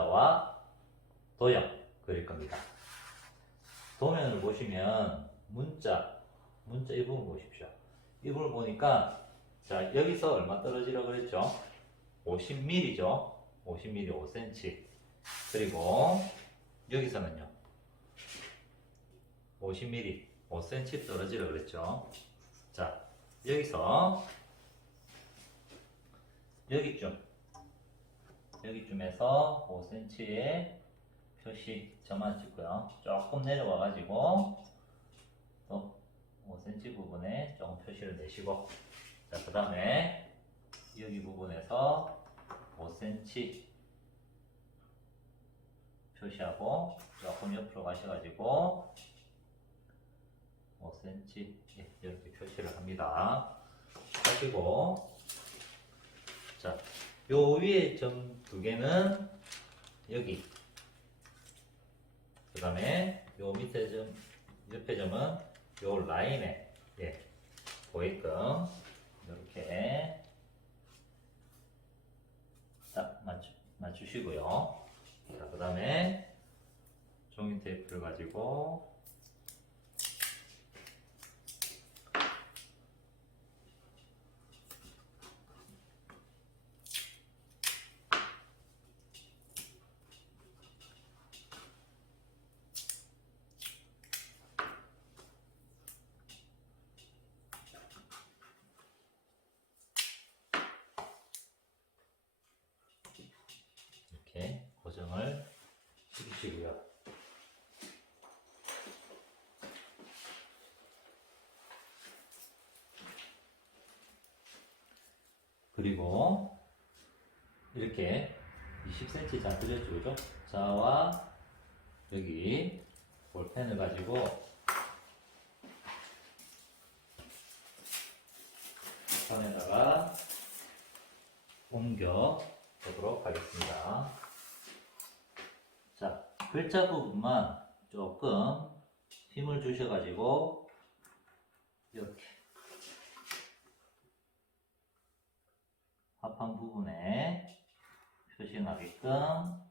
문자와 도형 그릴 겁니다. 도면을 보시면 문자 이 부분 보십시오. 이 부분 보니까 자 여기서 얼마 떨어지라고 그랬죠? 50mm죠. 50mm 5cm. 그리고 여기서는요 50mm 5cm 떨어지라고 그랬죠. 자 여기서 여기쯤에서 5cm의 표시 점만 찍고요. 조금 내려와 가지고 또 5cm 부분에 조금 표시를 내시고, 자 그 다음에 여기 부분에서 5cm 표시하고 조금 옆으로 가셔가지고 5cm 이렇게 표시를 합니다. 하시고, 자, 요 위에 점 두 개는 여기, 그 다음에 요 밑에 점, 옆에 점은 요 라인에 보이게끔 이렇게 딱 맞추시고요. 자, 그 다음에 종이 테이프를 가지고 이렇게 고정을 시키시고요. 그리고 이렇게 20cm 자 그렸죠, 그죠? 자와 여기 볼펜을 가지고 판에다가 옮겨 보도록 하겠습니다. 자, 글자 부분만 조금 힘을 주셔가지고 이렇게 합한 부분에 표시 나게끔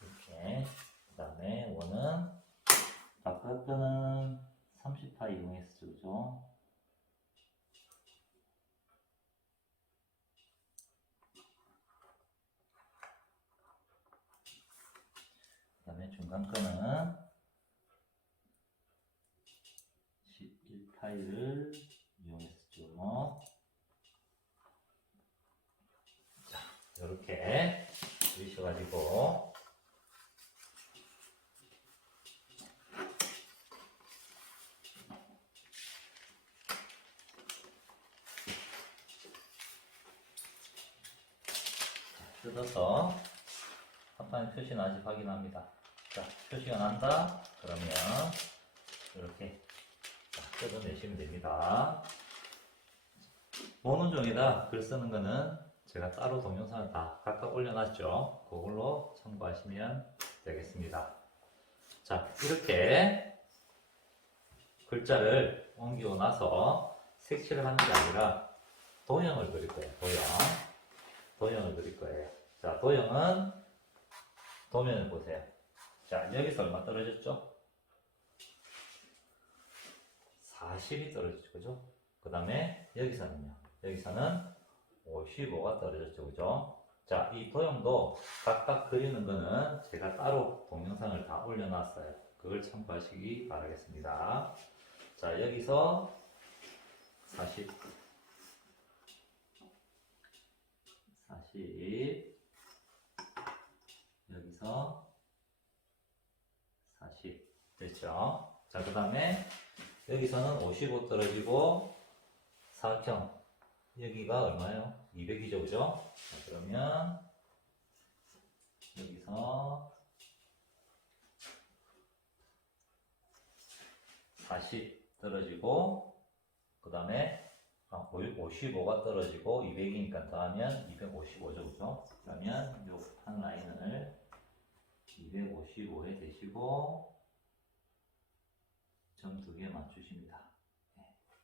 이렇게 그 다음에 원은 바깥 거는 30파 이용했었죠, 그죠? 그 다음에 중간 거는 11파이를 이용했었죠. 자, 이렇게 그리셔가지고 뜯어서 합판에 표시 나는지 확인합니다. 자, 표시가 난다 그러면 이렇게 뜯어내시면 됩니다. 보는 종이다 글 쓰는 거는 제가 따로 동영상을 다 각각 올려놨죠. 그걸로 참고하시면 되겠습니다. 자, 이렇게 글자를 옮기고 나서 색칠을 하는 게 아니라 도형을 그릴 거예요. 도형을 그릴 거예요. 자, 도형은 도면을 보세요. 자, 여기서 얼마 떨어졌죠? 40이 떨어졌죠. 그죠? 그 다음에 여기서는요. 여기서는 55가 떨어졌죠. 그죠? 자, 이 도형도 각각 그리는 거는 제가 따로 동영상을 다 올려놨어요. 그걸 참고하시기 바라겠습니다. 자, 여기서 40, 여기서 40 됐죠? 자, 그 다음에 여기서는 55 떨어지고 사각형 여기가 얼마예요? 200이죠, 그죠? 자, 그러면 여기서 40 떨어지고 그 다음에 55가 떨어지고 200이니까 더하면 255죠, 그죠? 그러면 요 한 라인을 255에 대시고 점 2개 맞추십니다.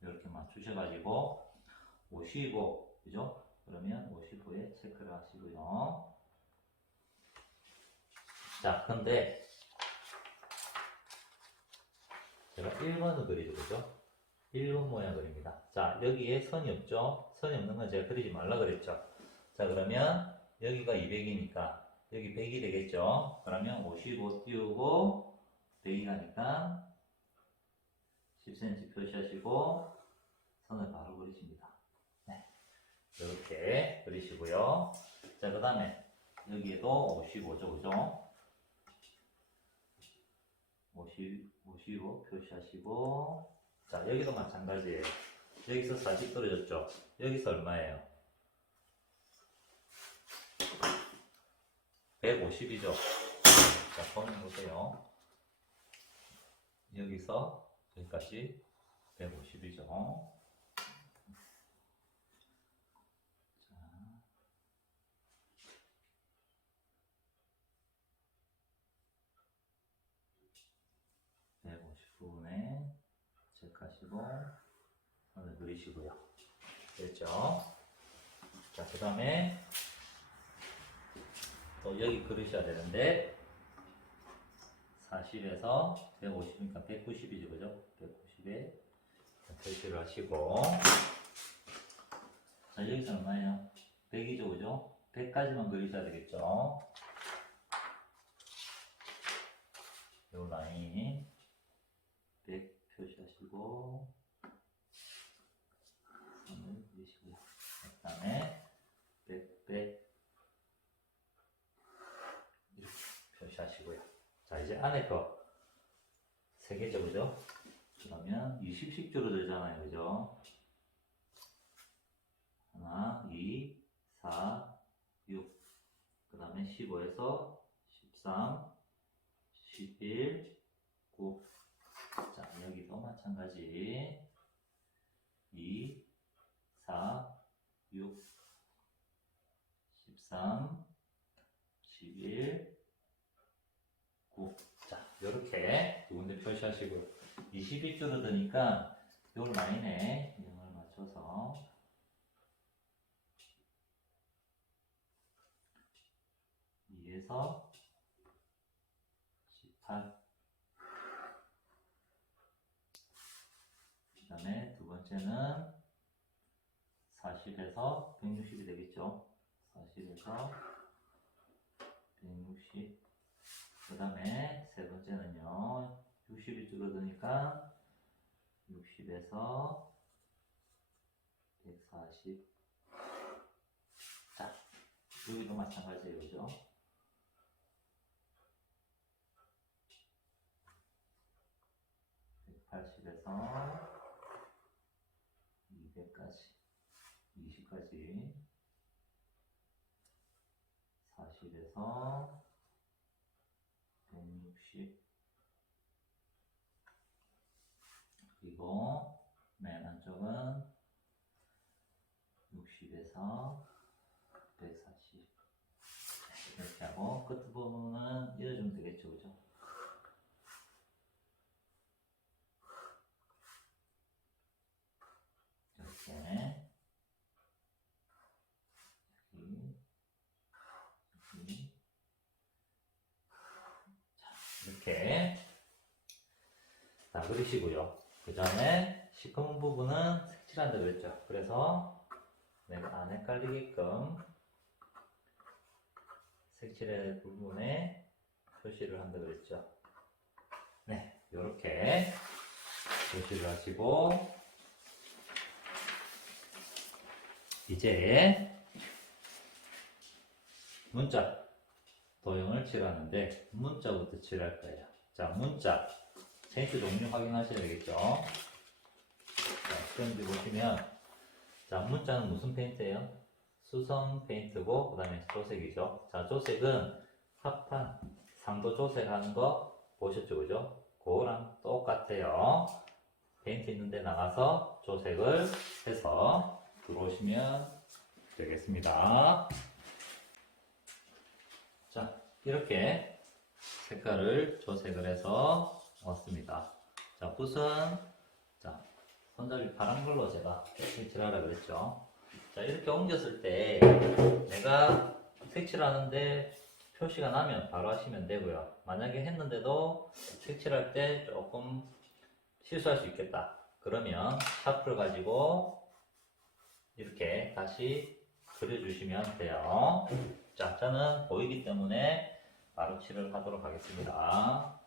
이렇게 맞추셔가지고 55, 그죠? 그러면 55에 체크를 하시고요. 자, 근데 제가 1번을 그리죠, 그죠? 1번 모양 그립니다. 자, 여기에 선이 없죠? 선이 없는 건 제가 그리지 말라 그랬죠? 자, 그러면 여기가 200이니까 여기 100이 되겠죠? 그러면 55 띄우고 100이 가니까 10cm 표시하시고 선을 바로 그리십니다. 네. 이렇게 그리시고요. 자, 그 다음에 여기에도 55죠, 그죠? 55 표시하시고, 자, 여기도 마찬가지예요. 여기서 40 떨어졌죠? 여기서 얼마예요? 150이죠? 자, 보면 보세요. 여기서 여기까지 150이죠? 자, 150부분에 체크하시고 선을 그리시고요. 됐죠? 자, 그 다음에 또 여기 그리셔야 되는데 40에서 150이니까 190이죠, 그죠? 190에 표시를 하시고, 자, 여기서 얼마예요? 100이죠, 그죠? 100까지만 그리셔야 되겠죠? 요 라인 100 표시하시고 선을 그리시고요. 그 다음에 100, 100 이렇게 표시하시고요. 자, 이제 안에 거 3개죠, 그죠? 그러면 20씩 줄어들잖아요, 그죠? 하나, 2, 4, 6. 그 다음에 15에서 13, 11, 9. 자, 여기도 마찬가지. 2, 4, 6, 13, 11, 9. 자, 이렇게 두 군데 표시하시고, 20이 줄어드니까 요 라인에 0을 맞춰서 2에서 18. 그 다음에 두 번째는 40에서 160이 되겠죠. 40에서 160. 그 다음에 세 번째는요, 60이 줄어드니까 60에서 140. 자, 여기도 마찬가지예요, 그죠? 180에서 200까지, 20까지, 40에서 160, 그리고 면적은 60에서 140 이렇게 하고 끝부분은 이어주면 되겠죠, 그죠? 이렇게 이렇게 자 그리시고요. 그 다음에 시커먼 부분은 색칠한다고 그랬죠. 그래서 내가 안 헷갈리게끔 색칠의 부분에 표시를 한다고 그랬죠. 네, 이렇게 표시를 하시고 이제 문자 도형을 칠하는데 문자부터 칠할 거예요. 자, 문자 페인트 종류 확인하셔야 되겠죠. 자, 시험지 보시면 자, 문자는 무슨 페인트예요? 수성 페인트고 그 다음에 조색이죠. 자, 조색은 합판 상도 조색하는 거 보셨죠, 그죠? 그거랑 똑같아요. 페인트 있는데 나가서 조색을 해서 들어오시면 되겠습니다. 자, 이렇게 색깔을 조색을 해서 왔습니다. 자, 붓은 자, 손잡이 파란 걸로 제가 색칠하라 그랬죠. 자, 이렇게 옮겼을 때 내가 색칠하는데 표시가 나면 바로 하시면 되고요. 만약에 했는데도 색칠할 때 조금 실수할 수 있겠다. 그러면 샤프를 가지고 이렇게 다시 그려주시면 돼요. 자, 저는 보이기 때문에 바로 칠을 하도록 하겠습니다.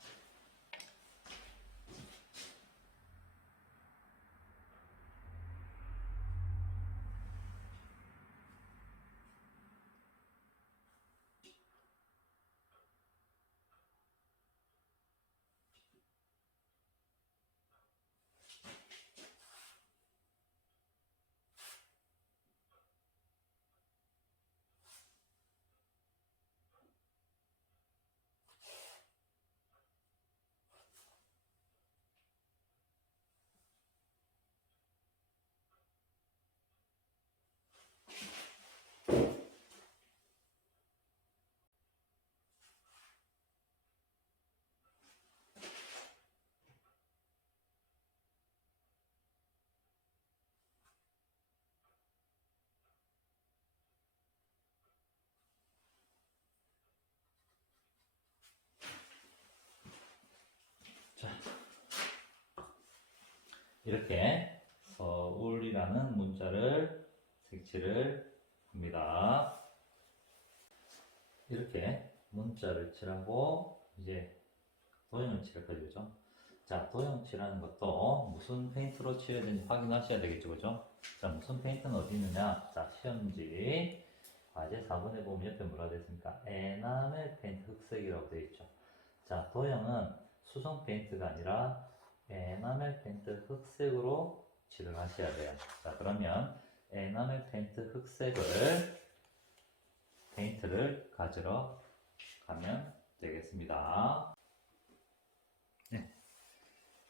이렇게 서울이라는 문자를 색칠을 합니다. 이렇게 문자를 칠하고 이제 도형을 칠할 거죠, 그죠? 자, 도형 칠하는 것도 무슨 페인트로 칠해야 되는지 확인하셔야 되겠죠, 그죠? 자, 무슨 페인트는 어디 있느냐? 자, 시험지 과제 4번에 보면 옆에 뭐라 되어 있습니까? 에나멜 페인트 흑색이라고 되어 있죠. 자, 도형은 수성 페인트가 아니라 에나멜 페인트 흑색으로 칠을 하셔야 돼요. 자, 그러면 에나멜 페인트 흑색을 페인트를 가지러 가면 되겠습니다. 네.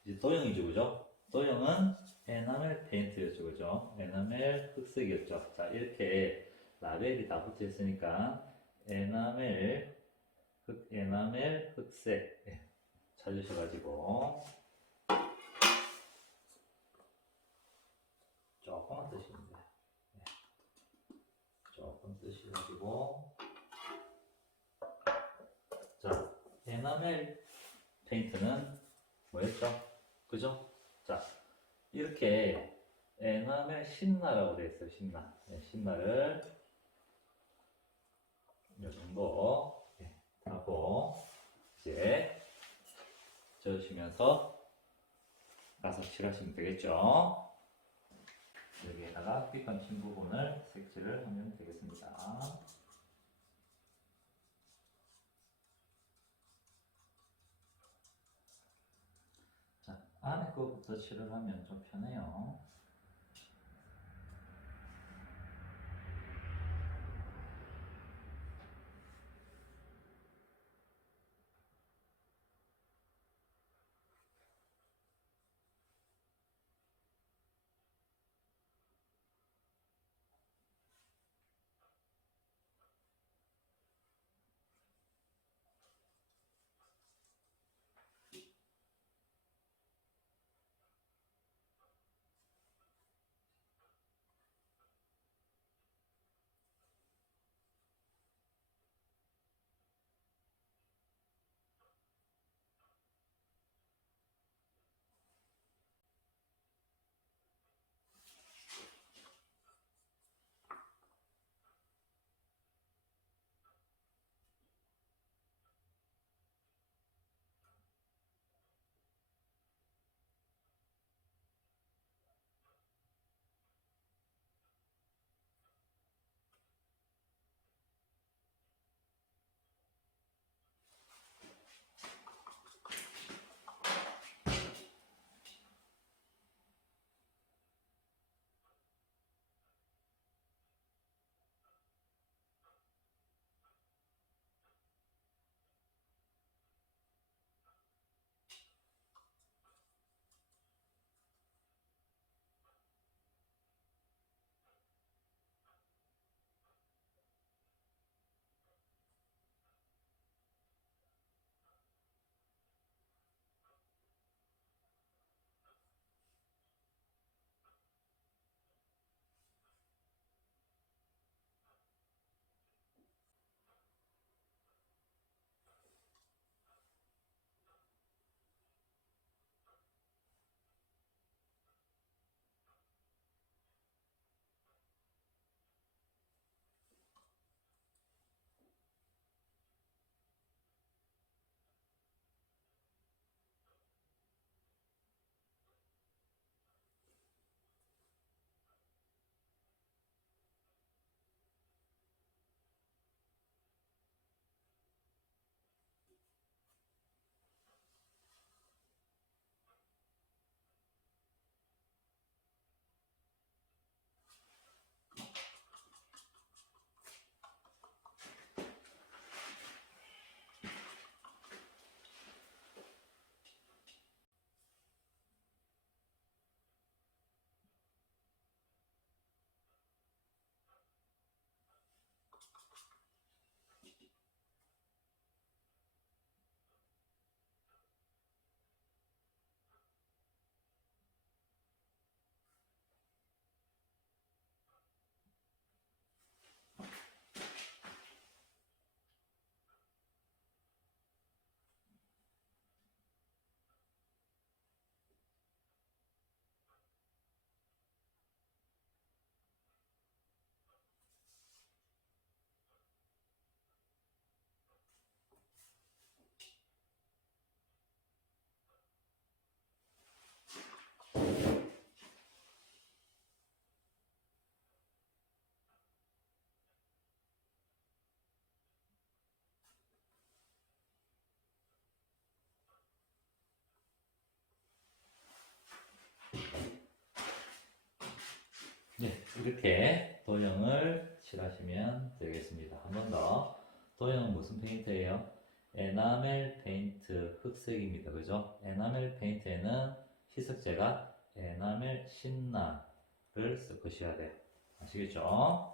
이제 도형이죠, 그죠? 도형은 에나멜 페인트였죠, 그죠? 에나멜 흑색이었죠. 자, 이렇게 라벨이 다 붙어 있으니까 에나멜 흑색 찾으셔가지고 조금만 뜨시면 돼요. 조금 뜨셔가지고 자, 에나멜 페인트는 뭐였죠? 그죠? 자, 이렇게 에나멜 신나라고 되어 있어요. 신나. 네, 신나를 이 정도 하고 이제 저으시면서 가서 칠하시면 되겠죠. 여기에다가 삐끗 친 부분을 색칠을 하면 되겠습니다. 자, 안에 거부터 칠을 하면 좀 편해요. 이렇게 도형을 칠하시면 되겠습니다. 한 번 더. 도형은 무슨 페인트예요? 에나멜 페인트 흑색입니다. 그죠? 에나멜 페인트에는 희석제가 에나멜 신나를 쓸 것이어야 돼요. 아시겠죠?